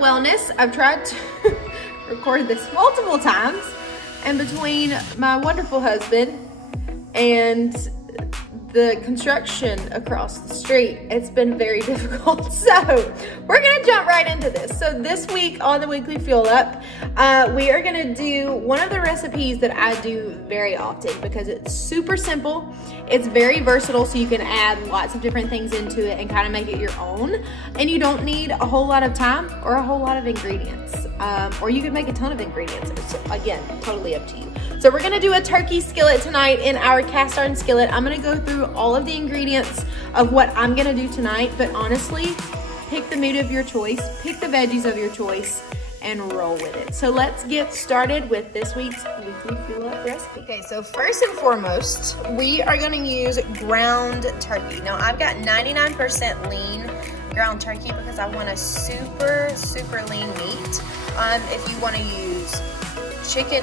wellness. I've tried to record this multiple times, and between my wonderful husband and the construction across the street, it's been very difficult. So we're gonna jump right into this. So this week on the Weekly Fuel Up, we are gonna do one of the recipes that I do very often because it's super simple. It's very versatile, so you can add lots of different things into it and kind of make it your own. And you don't need a whole lot of time or a whole lot of ingredients. Or you can make a ton of ingredients. It's, again, totally up to you. So we're gonna do a turkey skillet tonight in our cast iron skillet. I'm gonna go through all of the ingredients of what I'm gonna do tonight, but honestly, pick the meat of your choice, pick the veggies of your choice, and roll with it. So let's get started with this week's Weekly Fuel Up recipe. Okay, so first and foremost, we are gonna use ground turkey. Now I've got 99% lean ground turkey because I want a super, super lean meat. If you wanna use chicken,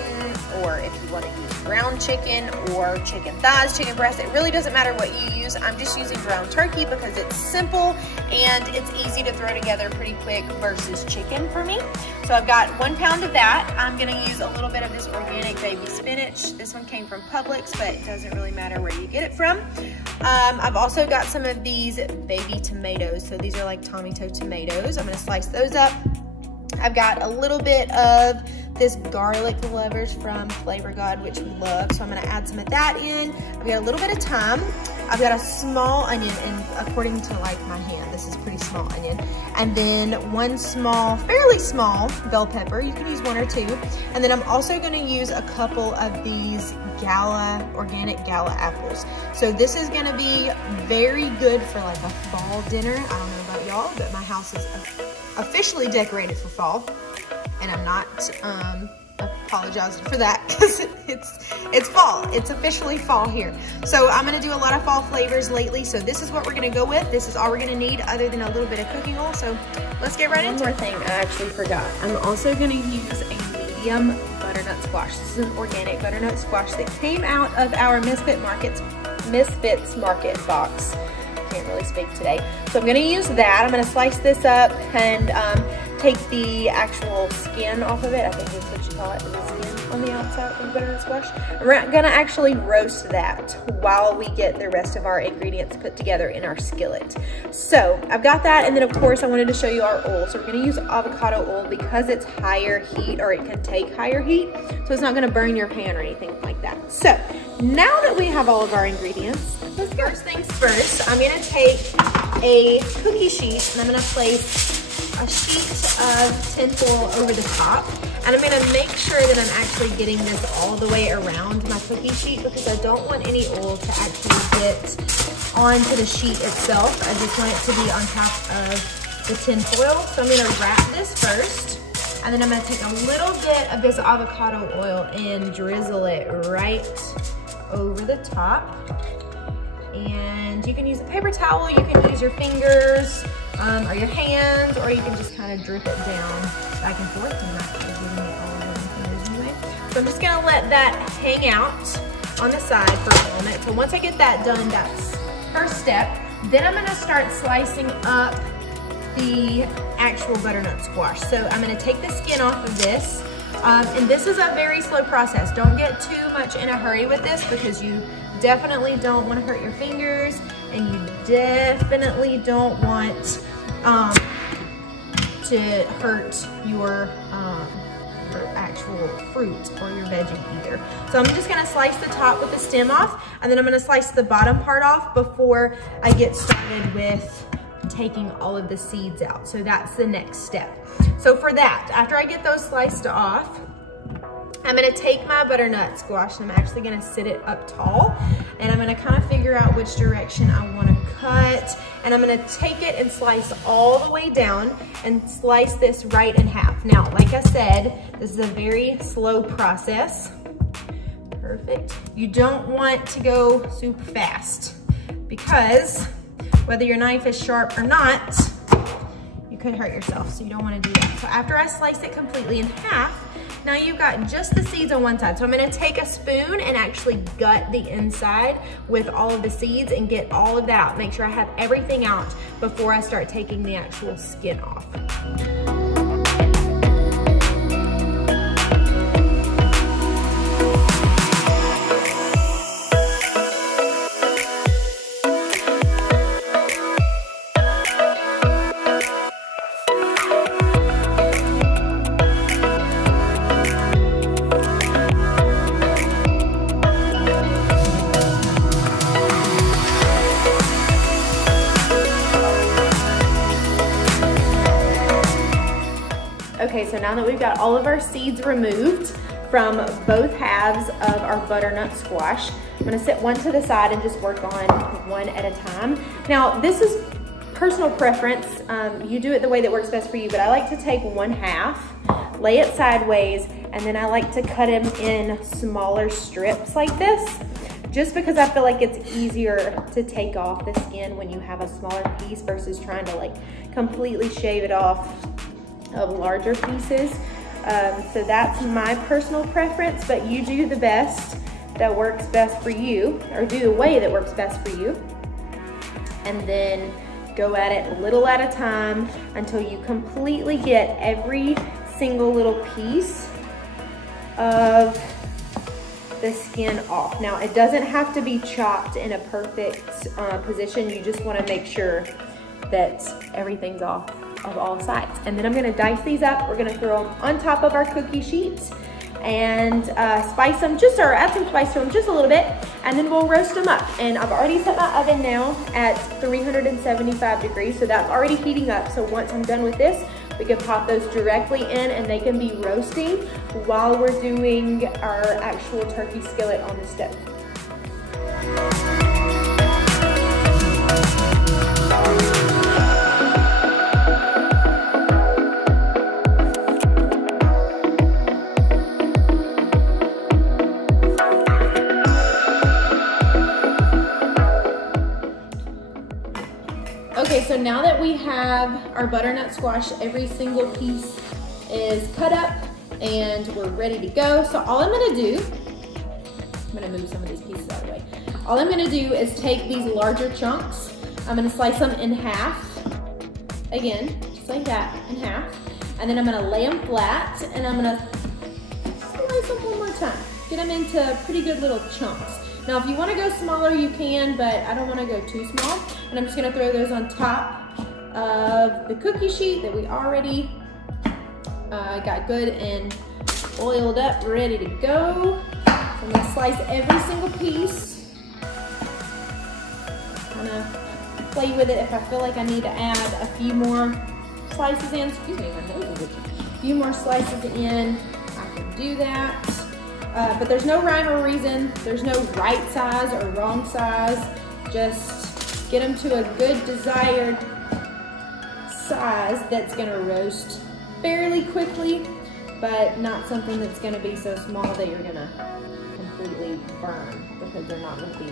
or if you want to use ground chicken or chicken thighs, chicken breast, it really doesn't matter what you use. I'm just using ground turkey because it's simple and it's easy to throw together pretty quick versus chicken for me. So I've got 1 pound of that. I'm gonna use a little bit of this organic baby spinach. This one came from Publix, but it doesn't really matter where you get it from. I've also got some of these baby tomatoes. So these are like tomato tomatoes. I'm gonna slice those up. I've got a little bit of this garlic lovers from Flavorgod, which we love. So I'm gonna add some of that in. I've got a little bit of thyme. I've got a small onion, and according to like my hand, this is pretty small onion. And then 1 small, fairly small bell pepper. You can use 1 or 2. And then I'm also gonna use a couple of these organic gala apples. So this is gonna be very good for like a fall dinner. I don't know about y'all, but my house is officially decorated for fall, and I'm not apologizing for that because it's fall. It's officially fall here. So I'm gonna do a lot of fall flavors lately, so this is what we're gonna go with. This is all we're gonna need other than a little bit of cooking oil, so let's get right into it. One more thing I actually forgot. I'm also gonna use a medium butternut squash. This is an organic butternut squash that came out of our Misfits Market box. Can't really speak today. So I'm gonna use that. I'm gonna slice this up and take the actual skin off of it. I think that's what you call it, the skin on the outside of the butternut squash. We're gonna actually roast that while we get the rest of our ingredients put together in our skillet. So I've got that, and then of course I wanted to show you our oil. So we're gonna use avocado oil because it's higher heat, or it can take higher heat, so it's not gonna burn your pan or anything like that. So now that we have all of our ingredients, let's go. First things first, I'm gonna take a cookie sheet and I'm gonna place a sheet of tinfoil over the top, and I'm gonna make sure that I'm actually getting this all the way around my cookie sheet because I don't want any oil to actually get onto the sheet itself. I just want it to be on top of the tinfoil. So I'm gonna wrap this first, and then I'm gonna take a little bit of this avocado oil and drizzle it right over the top. And you can use a paper towel, you can use your fingers or your hands, or you can just kind of drip it down back and forth. I'm not actually giving it all over my fingers anyway. So I'm just gonna let that hang out on the side for a moment. So once I get that done, that's first step. Then I'm gonna start slicing up the actual butternut squash. So I'm gonna take the skin off of this. And this is a very slow process. Don't get too much in a hurry with this because you definitely don't want to hurt your fingers, and you definitely don't want to hurt your actual fruit or your veggie either. So I'm just gonna slice the top with the stem off, and then I'm gonna slice the bottom part off before I get started with taking all of the seeds out. So that's the next step. So for that, after I get those sliced off, I'm gonna take my butternut squash and I'm actually gonna sit it up tall, and I'm gonna kind of figure out which direction I wanna cut, and I'm gonna take it and slice all the way down and slice this right in half. Now, like I said, this is a very slow process. Perfect. You don't want to go super fast because whether your knife is sharp or not, you could hurt yourself, so you don't wanna do that. So after I slice it completely in half, now you've got just the seeds on one side. So I'm gonna take a spoon and actually gut the inside with all of the seeds and get all of that out. Make sure I have everything out before I start taking the actual skin off. now that we've got all of our seeds removed from both halves of our butternut squash, I'm gonna set one to the side and just work on one at a time. Now, this is personal preference. You do it the way that works best for you, but I like to take one half, lay it sideways, and then I like to cut them in smaller strips like this, just because I feel like it's easier to take off the skin when you have a smaller piece versus trying to like completely shave it off of larger pieces. So that's my personal preference, but you do the best that works best for you, or do the way that works best for you. And then go at it little at a time until you completely get every single little piece of the skin off. Now, it doesn't have to be chopped in a perfect position. You just wanna make sure that everything's off of all sides. And then I'm gonna dice these up. We're gonna throw them on top of our cookie sheets and spice them, or add some spice to them just a little bit, and then we'll roast them up. And I've already set my oven now at 375 degrees, so that's already heating up. So once I'm done with this, we can pop those directly in and they can be roasting while we're doing our actual turkey skillet on the stove. Okay, so now that we have our butternut squash, every single piece is cut up and we're ready to go. So all I'm gonna do, I'm gonna move some of these pieces out of the way. All I'm gonna do is take these larger chunks, I'm gonna slice them in half, again, just like that, in half. And then I'm gonna lay them flat and I'm gonna slice them one more time. Get them into pretty good little chunks. Now, if you wanna go smaller, you can, but I don't wanna go too small. And I'm just gonna throw those on top of the cookie sheet that we already got good and oiled up, ready to go. So I'm gonna slice every single piece. I'm gonna play with it if I feel like I need to add a few more slices in. Excuse me, my nose is itchy. A few more slices in, I can do that. But there's no rhyme or reason. There's no right size or wrong size. Just get them to a good desired size that's gonna roast fairly quickly, but not something that's gonna be so small that you're gonna completely burn, because they're not gonna be,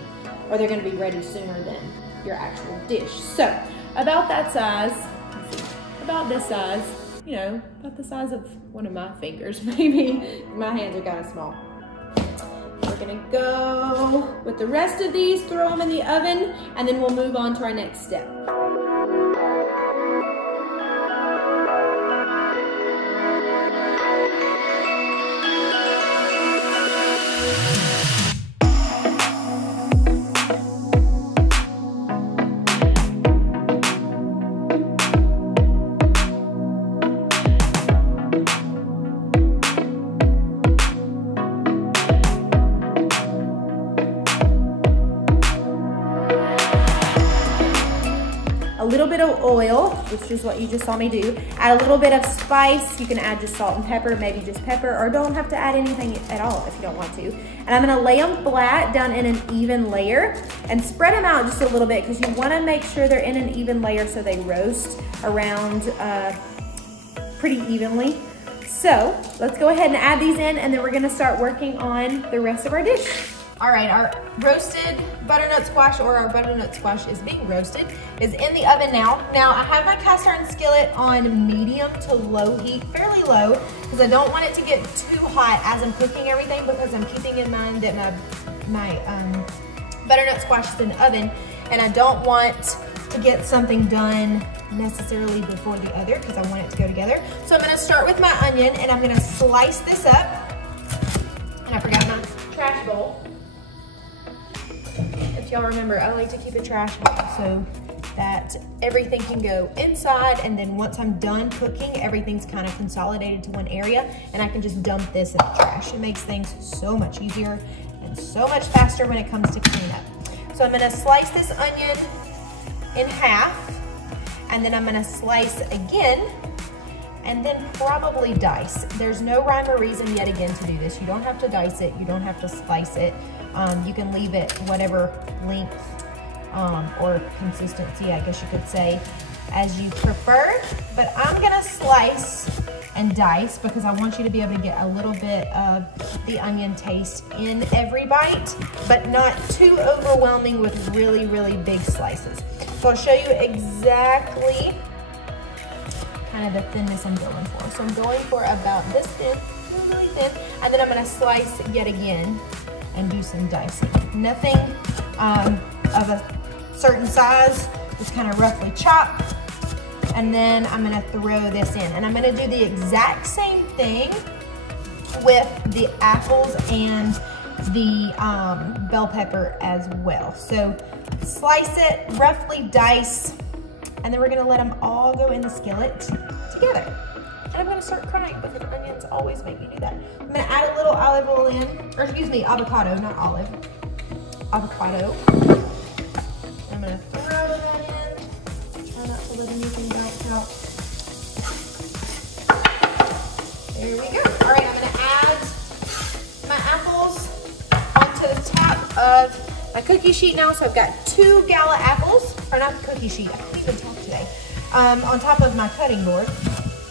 or they're gonna be ready sooner than your actual dish. So about that size, let's see, about this size, you know, about the size of one of my fingers, maybe. My hands are kind of small. We're gonna go with the rest of these, throw them in the oven, and then we'll move on to our next step. A little bit of oil, which is what you just saw me do. Add a little bit of spice. You can add just salt and pepper, maybe just pepper, or don't have to add anything at all if you don't want to. And I'm gonna lay them flat down in an even layer and spread them out just a little bit, because you wanna make sure they're in an even layer so they roast around pretty evenly. So let's go ahead and add these in, and then we're gonna start working on the rest of our dish. All right, our roasted butternut squash, or our butternut squash is being roasted, is in the oven now. Now, I have my Castiron skillet on medium to low heat, fairly low, because I don't want it to get too hot as I'm cooking everything, because I'm keeping in mind that my butternut squash is in the oven, and I don't want to get something done necessarily before the other, because I want it to go together. So I'm gonna start with my onion, and I'm gonna slice this up. And I forgot my trash bowl. If y'all remember, I like to keep a trash bowl so that everything can go inside, and then once I'm done cooking, everything's kind of consolidated to one area, and I can just dump this in the trash. It makes things so much easier and so much faster when it comes to cleanup. So I'm gonna slice this onion in half, and then I'm gonna slice again, and then probably dice. There's no rhyme or reason yet again to do this. You don't have to dice it, you don't have to slice it. You can leave it whatever length or consistency, I guess you could say, as you prefer. But I'm gonna slice and dice because I want you to be able to get a little bit of the onion taste in every bite, but not too overwhelming with really, really big slices. So I'll show you exactly kind of the thinness I'm going for. So I'm going for about this thin, really thin, and then I'm gonna slice yet again and do some dicing. Nothing of a certain size, just kind of roughly chop. And then I'm gonna throw this in. And I'm gonna do the exact same thing with the apples and the bell pepper as well. So slice it, roughly dice, and then we're gonna let them all go in the skillet together. And I'm gonna start crying because onions always make me do that. I'm gonna add a little olive oil in, or excuse me, avocado, not olive. Avocado. I'm gonna throw that in. Try not to let anything bounce out. There we go. All right, I'm gonna add my apples onto the top of my cookie sheet now. So I've got 2 gala apples, or not the cookie sheet, I can't even talk today, on top of my cutting board.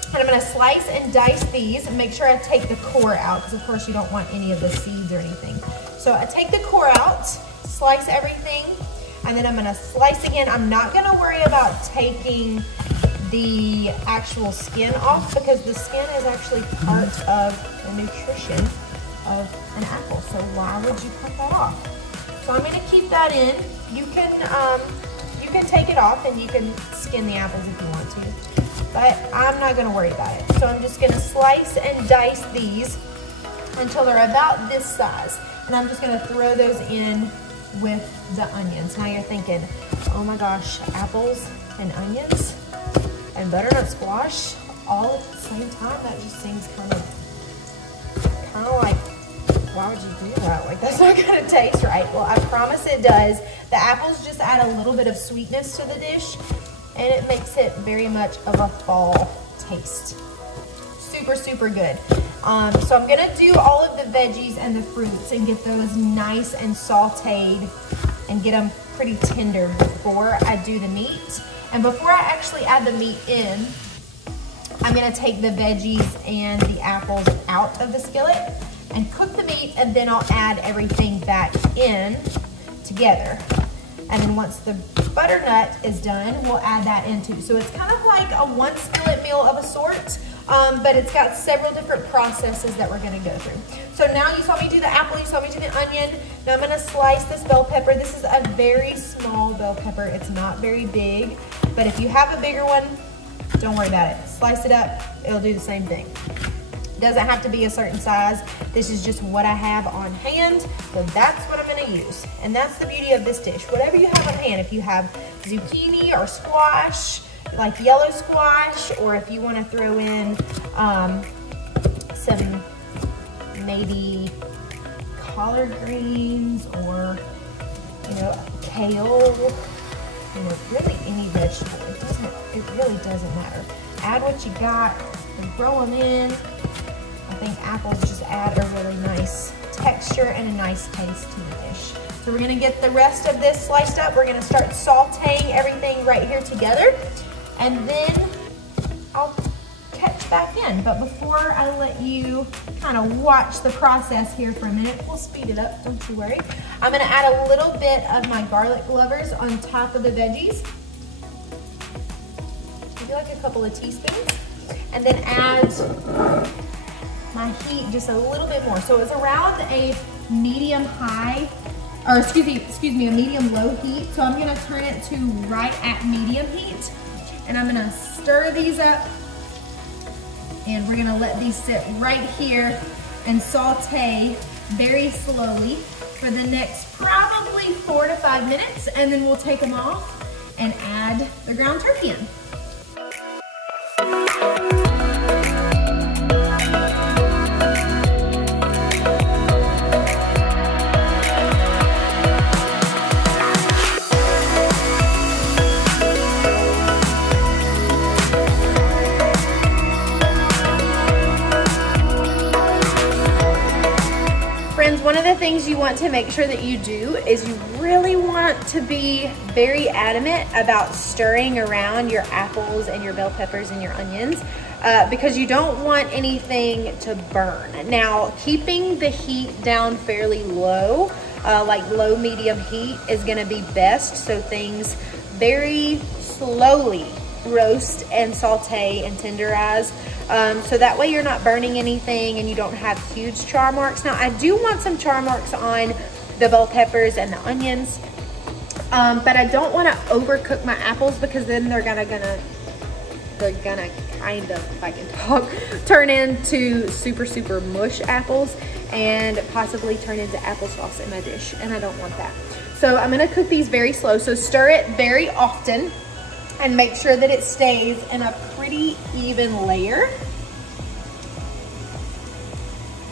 And I'm gonna slice and dice these and make sure I take the core out, because of course you don't want any of the seeds or anything. So I take the core out, slice everything, and then I'm gonna slice again. I'm not gonna worry about taking the actual skin off because the skin is actually part of the nutrition of an apple. So why would you cut that off? So I'm gonna keep that in. You can take it off and you can skin the apples if you want to, but I'm not gonna worry about it. So I'm just gonna slice and dice these until they're about this size. And I'm just gonna throw those in with the onions. Now you're thinking, oh my gosh, apples and onions and butternut squash all at the same time? That just seems kind of like, why would you do that? Like, that's not gonna taste right. Well, I promise it does. The apples just add a little bit of sweetness to the dish, and it makes it very much of a fall taste. Super, super good. So I'm gonna do all of the veggies and the fruits and get those nice and sauteed and get them pretty tender before I do the meat. And before I actually add the meat in, I'm gonna take the veggies and the apples out of the skillet and cook the meat, and then I'll add everything back in together. And then once the butternut is done, we'll add that in too. So it's kind of like a one skillet meal of a sort, but it's got several different processes that we're gonna go through. So now you saw me do the apple, you saw me do the onion. Now I'm gonna slice this bell pepper. This is a very small bell pepper. It's not very big, but if you have a bigger one, don't worry about it. Slice it up, it'll do the same thing. Doesn't have to be a certain size. This is just what I have on hand, so that's what I'm gonna use. And that's the beauty of this dish. Whatever you have on hand, if you have zucchini or squash, like yellow squash, or if you wanna throw in some maybe collard greens or, you know, kale, you know, really any vegetable. It really doesn't matter. Add what you got and throw them in. I think apples just add a really nice texture and a nice taste to the dish. So we're gonna get the rest of this sliced up. We're gonna start sauteing everything right here together, and then I'll catch back in. But before I let you kind of watch the process here for a minute, we'll speed it up, don't you worry. I'm gonna add a little bit of my garlic lovers on top of the veggies. Maybe like a couple of teaspoons. And then add my heat just a little bit more. So it's around a medium high, or excuse me, a medium low heat. So I'm gonna turn it to right at medium heat. And I'm gonna stir these up, and we're gonna let these sit right here and saute very slowly for the next probably 4 to 5 minutes, and then we'll take them off and add the ground turkey in. friends, one of the things you want to make sure that you do is you really want to be very adamant about stirring around your apples and your bell peppers and your onions because you don't want anything to burn. Now, keeping the heat down fairly low, like low medium heat, is gonna be best, so things very slowly roast and saute and tenderize, so that way you're not burning anything and you don't have huge char marks. Now, I do want some char marks on the bell peppers and the onions, but I don't want to overcook my apples because then they're gonna kind of, if I can talk, turn into super mush apples and possibly turn into applesauce in my dish, and I don't want that. So I'm gonna cook these very slow. So stir it very often and make sure that it stays in a pretty even layer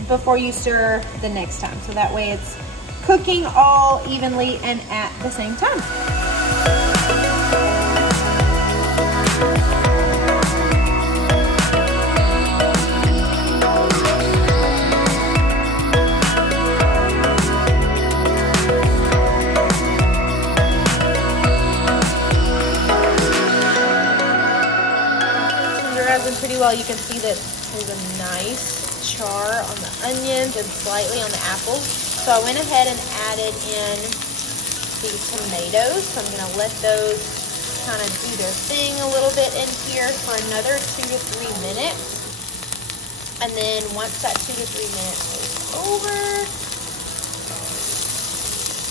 before you stir the next time. So that way it's cooking all evenly and at the same time. Pretty well, you can see that there's a nice char on the onions and slightly on the apples. So I went ahead and added in these tomatoes. So I'm gonna let those kind of do their thing a little bit in here for another 2 to 3 minutes. And then once that 2 to 3 minutes is over,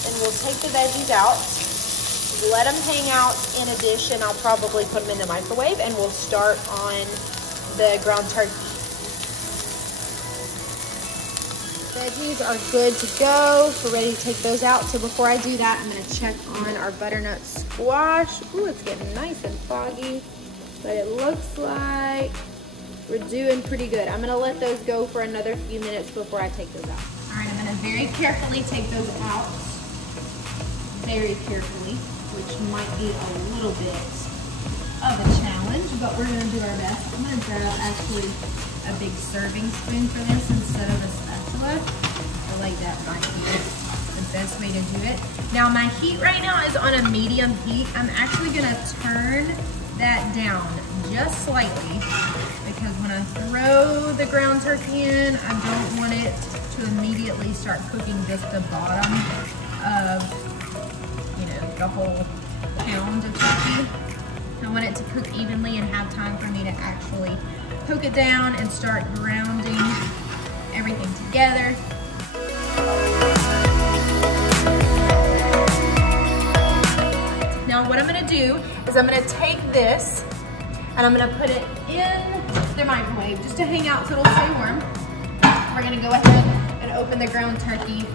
then we'll take the veggies out, let them hang out in a dish, and I'll probably put them in the microwave, and we'll start on the ground turkey. Veggies are good to go. We're ready to take those out. So before I do that, I'm gonna check on our butternut squash. Ooh, it's getting nice and foggy, but it looks like we're doing pretty good. I'm gonna let those go for another few minutes before I take those out. All right, I'm gonna very carefully take those out. Very carefully, which might be a little bit of a challenge, but we're gonna do our best. I'm gonna grab actually a big serving spoon for this instead of a spatula. I feel like that might be the best way to do it. Now my heat right now is on a medium heat. I'm actually gonna turn that down just slightly because when I throw the ground turkey in, I don't want it to immediately start cooking just the bottom of, you know, the whole pound of turkey. I want it to cook evenly and have time for me to actually cook it down and start grounding everything together. Now what I'm gonna do is I'm gonna take this and I'm gonna put it in the microwave just to hang out so it'll stay warm. We're gonna go ahead and open the ground turkey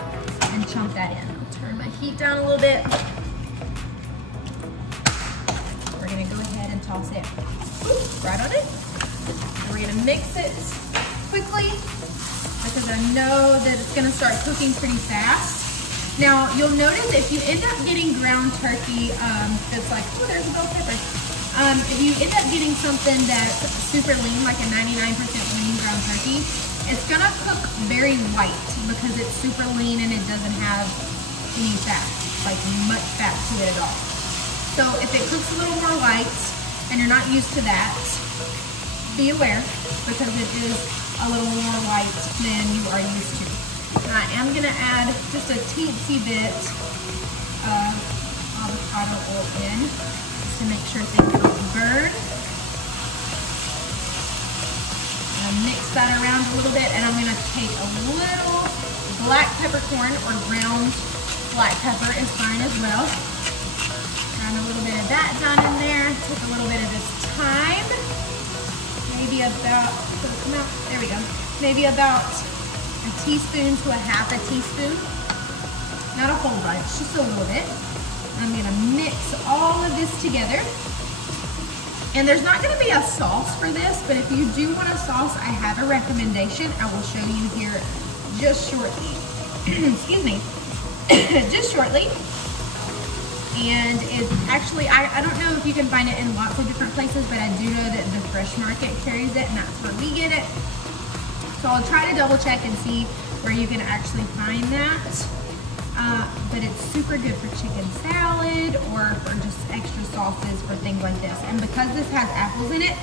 and chunk that in. I'll turn my heat down a little bit. We're gonna go ahead and toss it right on it. And we're gonna mix it quickly because I know that it's gonna start cooking pretty fast. Now you'll notice if you end up getting ground turkey that's like, oh, there's a bell pepper. If you end up getting something that's super lean, like a 99% lean ground turkey, it's gonna cook very white because it's super lean and it doesn't have any fat, like much fat to it at all. So if it cooks a little more white and you're not used to that, be aware because it is a little more white than you are used to. I am gonna add just a teensy bit of avocado oil in just to make sure things don't burn. I'll mix that around a little bit and I'm gonna take a little black peppercorn or ground black pepper is fine as well. A little bit of that down in there. Take a little bit of this thyme. Maybe about, there we go. Maybe about a teaspoon to a half a teaspoon. Not a whole bunch, just a little bit. I'm gonna mix all of this together. And there's not gonna be a sauce for this, but if you do want a sauce, I have a recommendation. I will show you here just shortly. Excuse me, just shortly. And it's actually, I don't know if you can find it in lots of different places, but I do know that the Fresh Market carries it and that's where we get it. So I'll try to double check and see where you can actually find that. But it's super good for chicken salad or for just extra sauces for things like this. And because this has apples in it,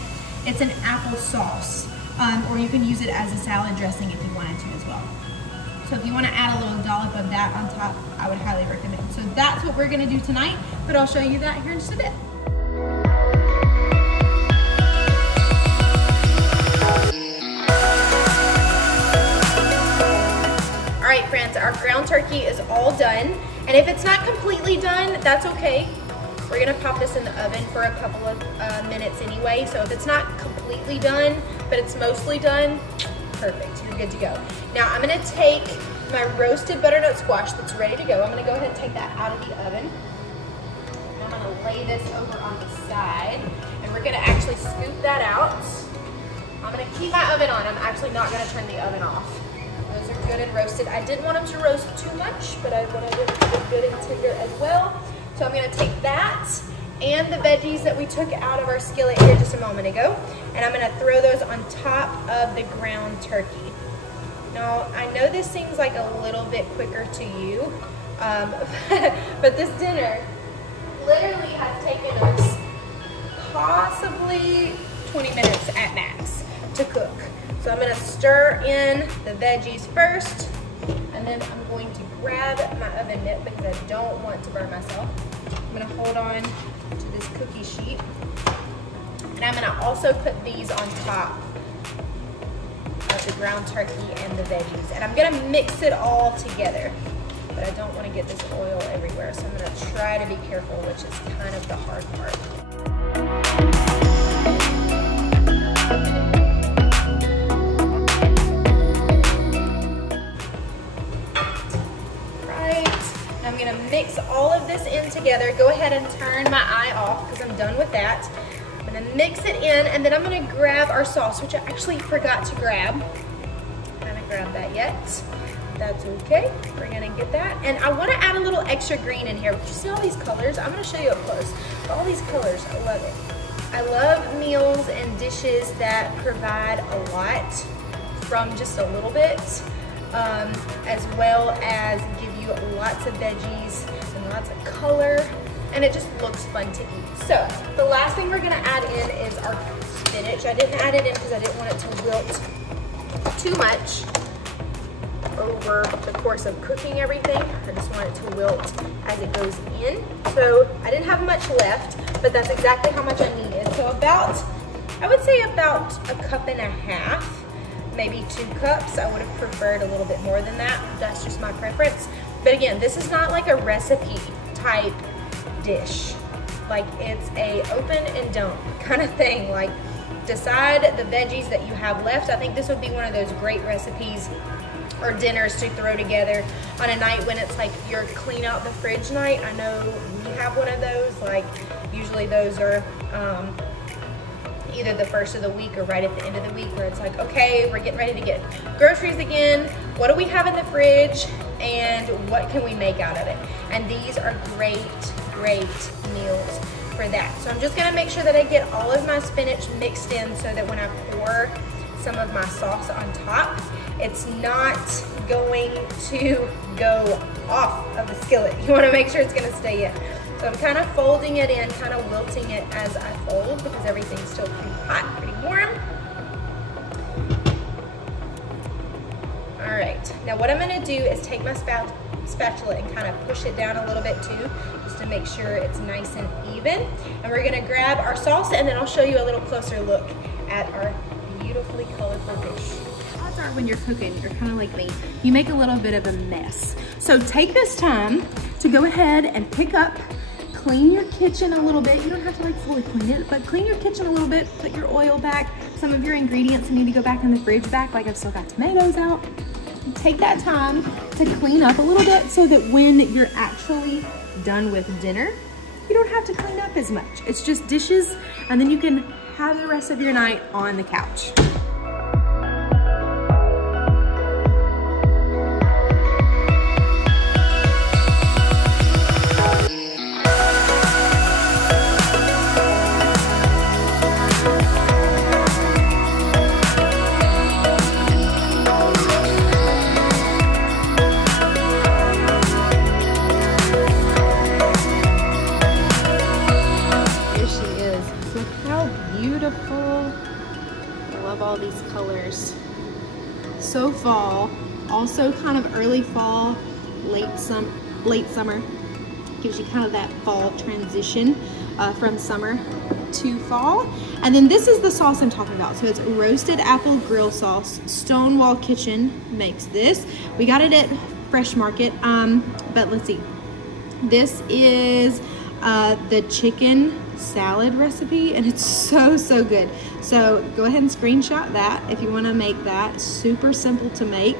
it's an apple sauce. Or you can use it as a salad dressing if you wanted to as well. So if you want to add a little dollop of that on top, I would highly recommend. So that's what we're going to do tonight, but I'll show you that here in just a bit. All right, friends, our ground turkey is all done. And if it's not completely done, that's okay. We're gonna pop this in the oven for a couple of minutes anyway. So if it's not completely done, but it's mostly done, perfect, you're good to go. Now I'm gonna take my roasted butternut squash that's ready to go. I'm gonna go ahead and take that out of the oven. I'm gonna lay this over on the side, and we're gonna actually scoop that out. I'm gonna keep my oven on. I'm actually not gonna turn the oven off. Those are good and roasted. I didn't want them to roast too much, but I wanted them to be good and tender as well. So I'm gonna take that and the veggies that we took out of our skillet here just a moment ago, and I'm gonna throw those on top of the ground turkey. Now, I know this seems like a little bit quicker to you, but this dinner literally has taken us possibly 20 minutes at max to cook. So I'm gonna stir in the veggies first, and then I'm going to grab my oven mitt because I don't want to burn myself. I'm gonna hold on to this cookie sheet, and I'm gonna also put these on top of the ground turkey and the veggies. And I'm gonna mix it all together, but I don't wanna get this oil everywhere, so I'm gonna try to be careful, which is kind of the hard part. I'm gonna mix all of this in together. Go ahead and turn my eye off because I'm done with that. I'm gonna mix it in, and then I'm gonna grab our sauce, which I actually forgot to grab. I haven't grabbed that yet. That's okay, we're gonna get that. And I wanna add a little extra green in here. You see all these colors? I'm gonna show you up close. All these colors, I love it. I love meals and dishes that provide a lot from just a little bit, as well as give you lots of veggies and lots of color, and it just looks fun to eat. So the last thing we're gonna add in is our spinach. I didn't add it in because I didn't want it to wilt too much over the course of cooking everything. I just want it to wilt as it goes in. So I didn't have much left, but that's exactly how much I needed. So I would say about a cup and a half, maybe 2 cups. I would have preferred a little bit more than that. That's just my preference. But again, this is not like a recipe type dish. Like, it's a open and don't kind of thing. Like, decide the veggies that you have left. I think this would be one of those great recipes or dinners to throw together on a night when it's like your clean out the fridge night. I know we have one of those. Like, usually those are either the first of the week or right at the end of the week, where it's like, okay, we're getting ready to get groceries again. What do we have in the fridge, and what can we make out of it? And these are great, great meals for that. So I'm just gonna make sure that I get all of my spinach mixed in so that when I pour some of my sauce on top, it's not going to go off of the skillet. You wanna make sure it's gonna stay in. So I'm kind of folding it in, kind of wilting it as I fold because everything's still pretty hot, pretty warm. All right, now what I'm gonna do is take my spatula and kind of push it down a little bit too, just to make sure it's nice and even. And we're gonna grab our sauce, and then I'll show you a little closer look at our beautifully colorful dish. Odds are when you're cooking, you're kind of like me, you make a little bit of a mess. So take this time to go ahead and pick up, clean your kitchen a little bit. You don't have to like fully clean it, but clean your kitchen a little bit, put your oil back, some of your ingredients need to go back in the fridge back, like I've still got tomatoes out. Take that time to clean up a little bit so that when you're actually done with dinner, you don't have to clean up as much. It's just dishes, and then you can have the rest of your night on the couch. also kind of early fall, late summer. Gives you kind of that fall transition from summer to fall. And then this is the sauce I'm talking about. So it's roasted apple grill sauce. Stonewall Kitchen makes this. We got it at Fresh Market, but let's see. This is the chicken salad recipe, and it's so good. So go ahead and screenshot that if you want to make that. Super simple to make,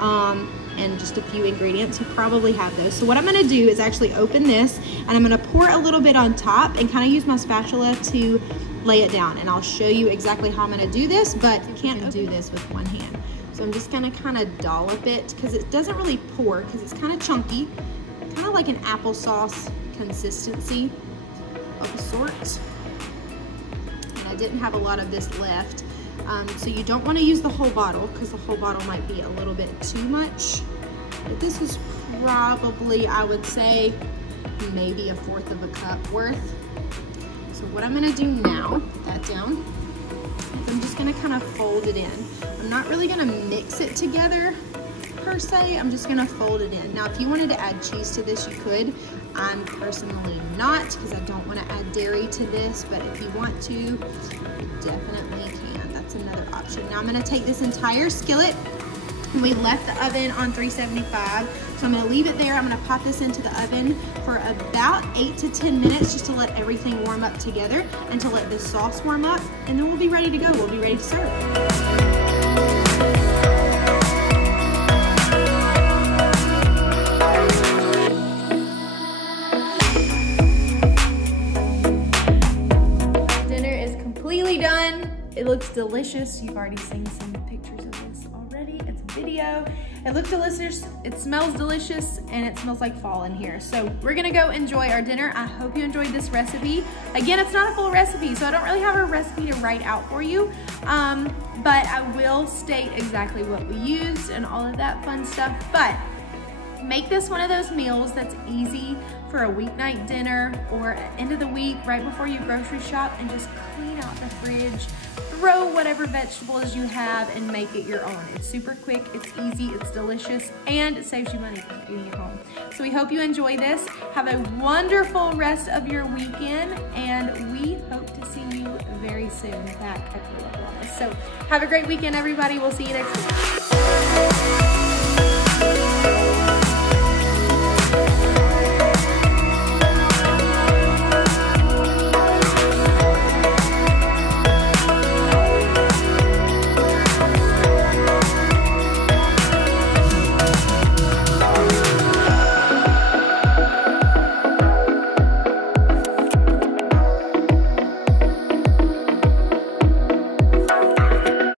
and just a few ingredients. You probably have those. So what I'm going to do is actually open this, and I'm going to pour a little bit on top and kind of use my spatula to lay it down, and I'll show you exactly how I'm going to do this, but you can't do this with one hand. So I'm just going to kind of dollop it because it doesn't really pour because it's kind of chunky, kind of like an applesauce consistency of a sort. And I didn't have a lot of this left, so you don't want to use the whole bottle because the whole bottle might be a little bit too much. But this is probably, I would say, maybe 1/4 of a cup worth. So what I'm going to do now, put that down, is I'm just going to kind of fold it in. I'm not really going to mix it together per se, I'm just gonna fold it in. Now if you wanted to add cheese to this, you could. I'm personally not, because I don't want to add dairy to this, but if you want to, you definitely can. That's another option. Now I'm gonna take this entire skillet, and we left the oven on 375, so I'm gonna leave it there. I'm gonna pop this into the oven for about 8 to 10 minutes just to let everything warm up together and to let the sauce warm up, and then we'll be ready to go. We'll be ready to serve. Done. It looks delicious. You've already seen some pictures of this already. It's a video. It looks delicious. It smells delicious, and it smells like fall in here. So we're gonna go enjoy our dinner. I hope you enjoyed this recipe. Again, it's not a full recipe, so I don't really have a recipe to write out for you, but I will state exactly what we used and all of that fun stuff. But make this one of those meals that's easy for a weeknight dinner or end of the week, right before you grocery shop, and just clean out the fridge, throw whatever vegetables you have and make it your own. It's super quick, it's easy, it's delicious, and it saves you money from eating at home. So we hope you enjoy this. Have a wonderful rest of your weekend, and we hope to see you very soon back at the Local Office. So have a great weekend, everybody. We'll see you next week.